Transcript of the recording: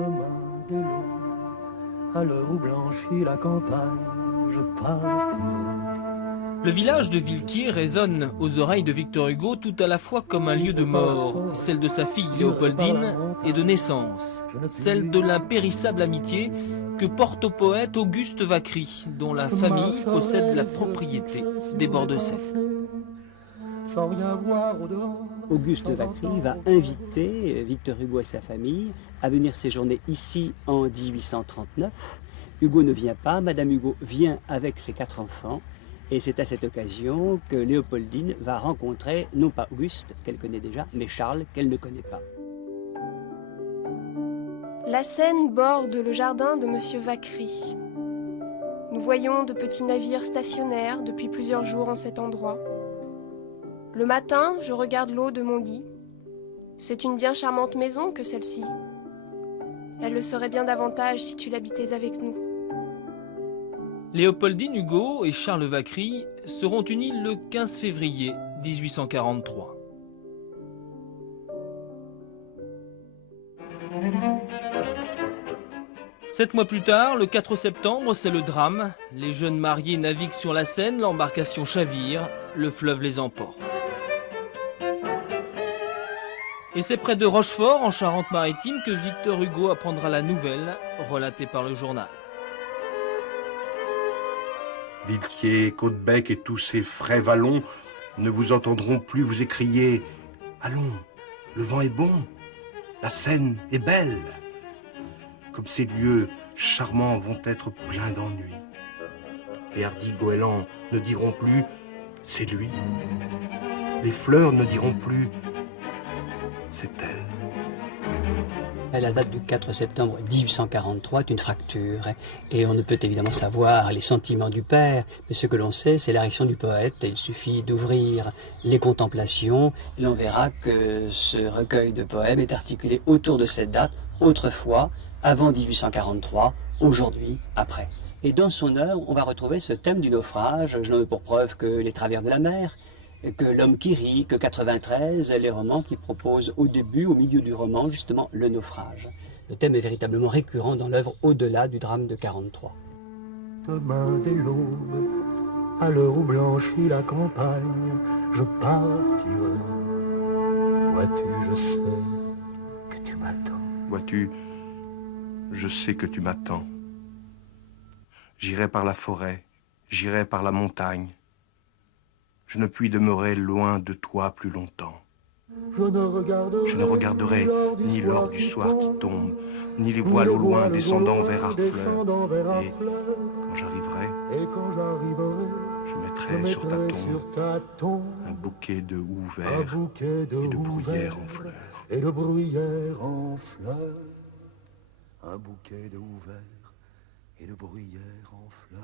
Demain dès l'aube, à l'heure où blanchit la campagne, je partirai. Le village de Villequier résonne aux oreilles de Victor Hugo tout à la fois comme un lieu de mort, celle de sa fille Léopoldine, et de naissance, celle de l'impérissable amitié que porte au poète Auguste Vacquerie, dont la famille possède la propriété des bords de Seine. Auguste Vacquerie va inviter Victor Hugo et sa famille à venir séjourner ici en 1839. Hugo ne vient pas, Madame Hugo vient avec ses 4 enfants. Et c'est à cette occasion que Léopoldine va rencontrer, non pas Auguste, qu'elle connaît déjà, mais Charles, qu'elle ne connaît pas. La Seine borde le jardin de Monsieur Vacquerie. Nous voyons de petits navires stationnaires depuis plusieurs jours en cet endroit. Le matin, je regarde l'eau de mon lit. C'est une bien charmante maison que celle-ci. Elle le serait bien davantage si tu l'habitais avec nous. Léopoldine Hugo et Charles Vacquerie seront unis le 15 février 1843. Sept mois plus tard, le 4 septembre, c'est le drame. Les jeunes mariés naviguent sur la Seine, l'embarcation chavire, le fleuve les emporte. Et c'est près de Rochefort, en Charente-Maritime, que Victor Hugo apprendra la nouvelle, relatée par le journal. Villequier, Caudebec et tous ces frais vallons ne vous entendront plus vous écrier « Allons, le vent est bon, la Seine est belle !» Comme ces lieux charmants vont être pleins d'ennuis. Les hardis goélands ne diront plus « C'est lui !» Les fleurs ne diront plus « C'est elle !» La date du 4 septembre 1843 est une fracture et on ne peut évidemment savoir les sentiments du père, mais ce que l'on sait, c'est la réaction du poète. Il suffit d'ouvrir les Contemplations et l'on verra que ce recueil de poèmes est articulé autour de cette date, autrefois, avant 1843, aujourd'hui, après. Et dans son œuvre, on va retrouver ce thème du naufrage. Je n'en veux pour preuve que Les Travers de la mer, que L'homme qui rit, que 93, les romans qui proposent au début, au milieu du roman, justement, le naufrage. Le thème est véritablement récurrent dans l'œuvre au-delà du drame de 43. Demain dès l'aube, à l'heure où blanchit la campagne, je partirai. Vois-tu, je sais que tu m'attends. Vois-tu, je sais que tu m'attends. J'irai par la forêt, j'irai par la montagne. Je ne puis demeurer loin de toi plus longtemps. Je ne regarderai ni l'or du soir qui tombe, ni les voiles au loin descendant vers Harfleur. Et quand j'arriverai, je mettrai sur ta tombe un bouquet de houx verts et de bruyères en fleurs. Et de bruyères en fleurs. Un bouquet de houx verts et de bruyères en fleurs.